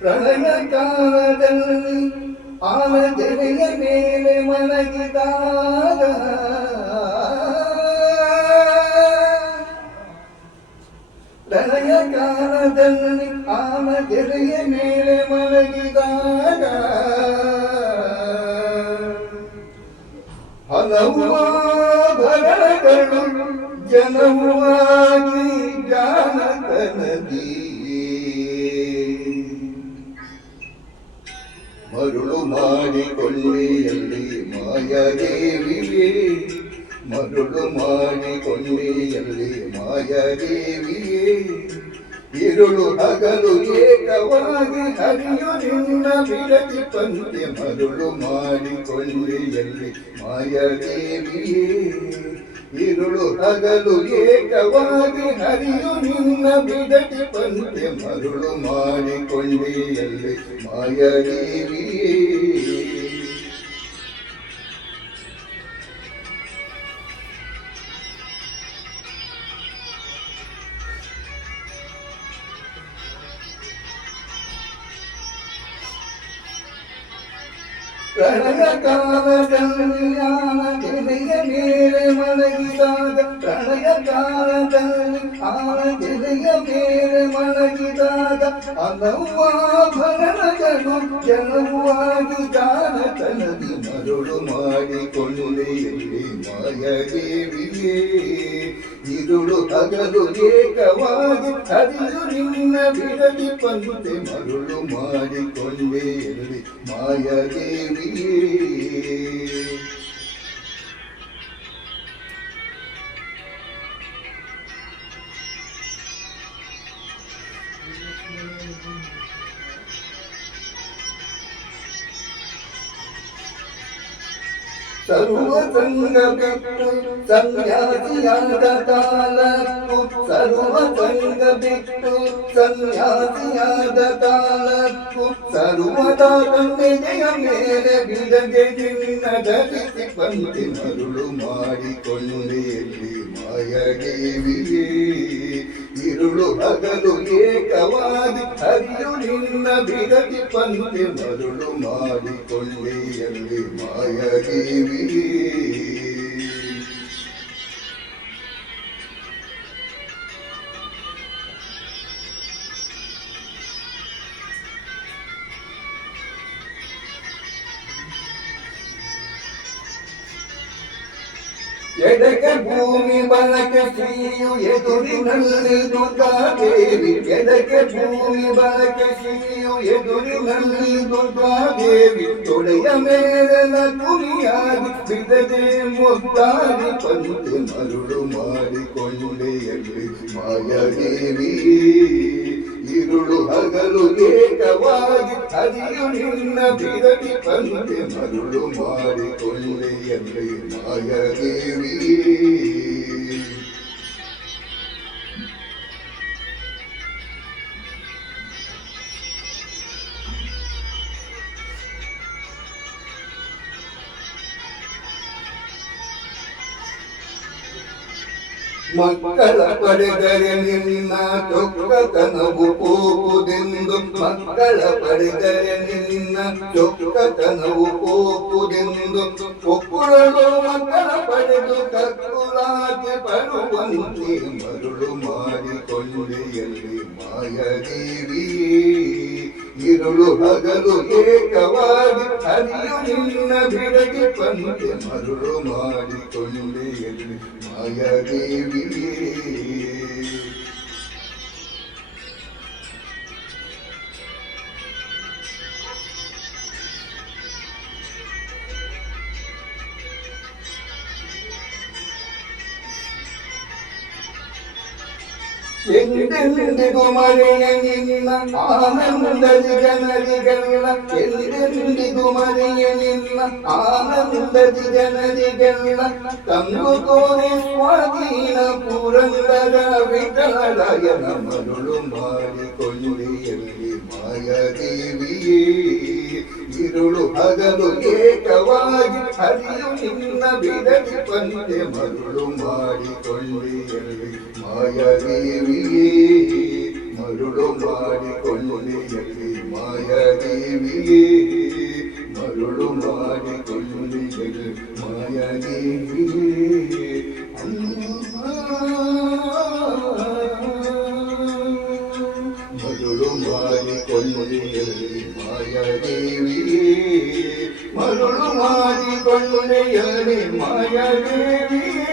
ಪ್ರಳಯ ಕಾಲದಲ್ಲಿ ಆಲದೆಲೆಯ ಮೇಲೆ ಮಲಗಿದಾಗ ಪ್ರಳಯ ಕಾಲದಲ್ಲಿ ಆಲದೆಲೆಯ ಮೇಲೆ ಮಲಗಿದಾಗ ಹಲವು ಆಭರಣಗಳು ಜನವಾಗಿ ಜಾನಕನದಿ ಮರುಳು ಮಾಡಿಕೊಳ್ಳೆಯಲ್ಲಿ ಮಾಯಾದೇವಿಯೇ ಮರುಳು ಮಾಡಿಕೊಳ್ಳೆಯಲ್ಲಿ ಮಾಯಾದೇವಿಯೇ ഇരുಳು ಹಗಲು ಏಕವಾಗಿ ಹರಿಯು ನಿನ್ನ ಬಿಡತಿ ಪಂಥೆ ಮರುಳು ಮಾಡಿಕೊಳ್ಳೆಯಲ್ಲಿ ಮಾಯಾದೇವಿಯೇ ഇരുಳು ಹಗಲು ಏಕವಾಗಿ ಹರಿಯು ನಿನ್ನ ಬಿಡತಿ ಪಂಥೆ ಮರುಳು ಮಾಡಿಕೊಳ್ಳೆಯಲ್ಲಿ ಮಾಯಾದೇವಿಯೇ ಪ್ರಳಯ ಕಾಲದಲ್ಲಿ ಆಲದೆಲೆಯ ಮೇಲೆ ಮಲಗಿದಾಗ ಪ್ರಳಯ ಕಾಲದಲ್ಲಿ ಆಲದೆಲೆಯ ಮೇಲೆ ಮಲಗಿದಾಗ ಹಲವಾಭರಣಗಳು ಜನವಾಗಿ ಜಾನಕನದಿ ಮರುಳು ಮಾಡಿಕೊಳ್ಳೆಯಲ್ಲಿ ಮಾಯಾದೇವಿಯೇ ഇരുಳು ಹಗಲು ಏಕವಾಗಿ ಹರಿಯು ನಿನ್ನ ಬಿಡದಿ ಪಂಥೆ ಮರುಳು ಮಾಡಿಕೊಳ್ಳೆಯಲ್ಲಿ ಮಾಯಾದೇವಿಯೇ ಸರ್ವಸಂಗ ಬಿಟ್ಟು ಸನ್ಯಾಸಿಯಾದ ಕಾಲಕ್ಕೂ ಸರ್ವಸಂಗ ಬಿಟ್ಟು ಸನ್ಯಾಸಿಯಾದ ಕಾಲಕ್ಕೂ ಸರ್ವದಾ ತಂದೆಯ ಮೇಲೆ ಬಿಡದೆ ನಿನ್ನ ಧರಿಸಿ ಪಂಥೆ ಮರುಳು ಮಾಡಿಕೊಳ್ಳೆಯಲ್ಲಿ ಮಾಯಾದೇವಿಯೇ ഇരുಳು ಹಗಲು ಏಕವಾಗಿ ಹರಿಯು ನಿನ್ನ ಬಿಡದಿ ಪಂಥೆ ಮರುಳು ಮಾಡಿಕೊಳ್ಳೆಯಲ್ಲಿ ಮಾಯಾದೇವಿಯೇ ಎಡಕ್ಕೆ ಭೂಮಿ ಬಲಕ್ಕೆ ಶ್ರೀಯು ಎದುರಿನಲ್ಲಿ ದುರ್ಗಾದೇವಿ ಎಡಕ್ಕೆ ಭೂಮಿ ಬಲಕ್ಕೆ ಶ್ರೀಯು ಎದುರಿನಲ್ಲಿ ದುರ್ಗಾದೇವಿ ತೊಡೆಯ ಮೇಲೆ ಕುರಿಯಾಗಿ ಬಿಡದೆ ಮುದ್ದಾಡಿ ಪಂಥೆ ಮರುಳು ಮಾಡಿಕೊಳ್ಳೆಯಲ್ಲಿ ಮಾಯಾದೇವಿಯೇ ഇരുಳು ಹಗಲು ಏಕವಾಗಿ ಹರಿಯು ನಿನ್ನ ಬಿಡದಿ ಪಂಥೆ ಮರುಳು ಮಾಡಿಕೊಳ್ಳೆಯಲ್ಲಿ ಮಾಯಾದೇವಿಯೇ ಮಕ್ಕಳ ಪಡೆದರೆ ನಿನ್ನ ಚೊಕ್ಕತನವು ಕೋಪುದೆಂದು ಮಕ್ಕಳ ಪಡೆದರೆ ನಿನ್ನ ಚೊಕ್ಕತನವು ಕೋಪುದೆಂದು ಒಕ್ಕುಳಲು ಮಕ್ಕಳ ಪಡೆದು ಕಕ್ಕುಲಾಗೆ ಬರುವಂತೆ ಮರುಳು ಮಾಡಿಕೊಳ್ಳೆಯಲ್ಲಿ ಮಾಯಾದೇವಿಯೇ ഇരുಳು ಹಗಲು ಏಕವಾಗಿ ಹರಿಯು ನಿನ್ನ ಬಿಡದಿ ಪಂಥೆ ಮರುಳು ಮಾಡಿಕೊಳ್ಳೆಯಲ್ಲಿ ಮಾಯಾದೇವಿಯೇ ಎಂದೆಂದಿಗೂ ಮರೆಯ ನಿನ್ನ ಆನಂದದಿ ಜನರಿಗೆಲ್ಲ ಎಂದೆಂದಿಗೂ ಮರೆಯ ನಿನ್ನ ಆನಂದದಿ ಜನರಿಗೆಲ್ಲ ತಂದು ತೋರಿ ಸ್ವಾಧೀನ ಪುರಂದರ ವಿಠಲರಾಯನ ಮರುಳು ಮಾಡಿಕೊಳ್ಳೆಯಲ್ಲಿ ಮಾಯಾದೇವಿಯೇ ഇരുಳು ಹಗಲು ಏಕವಾಗಿ ಹರಿಯು ನಿನ್ನ ಬಿಡದಿ ಪಂಥೆ ಮರುಳು ಮಾಡಿಕೊಳ್ಳೆಯಲ್ಲಿ ಮಾಯಾದೇವಿಯೇ ಮರುಳು ಮಾಡಿಕೊಳ್ಳಿಯಲಿ ಮಾಯಾದೇವಿಯೇ ಮರುಳು ಮಾಡಿಕೊಳ್ಳಿಯಲಿ ಮಾಯಾದೇವಿಯೇ ಮರುಳು ಮಾಡಿಕೊಳ್ಳಿಯಲಿ ಮಾಯಾದೇವಿಯೇ ಮರುಳು ಮಾಡಿಕೊಳ್ಳಿಯಲಿ ಮಾಯಾದೇವಿಯೇ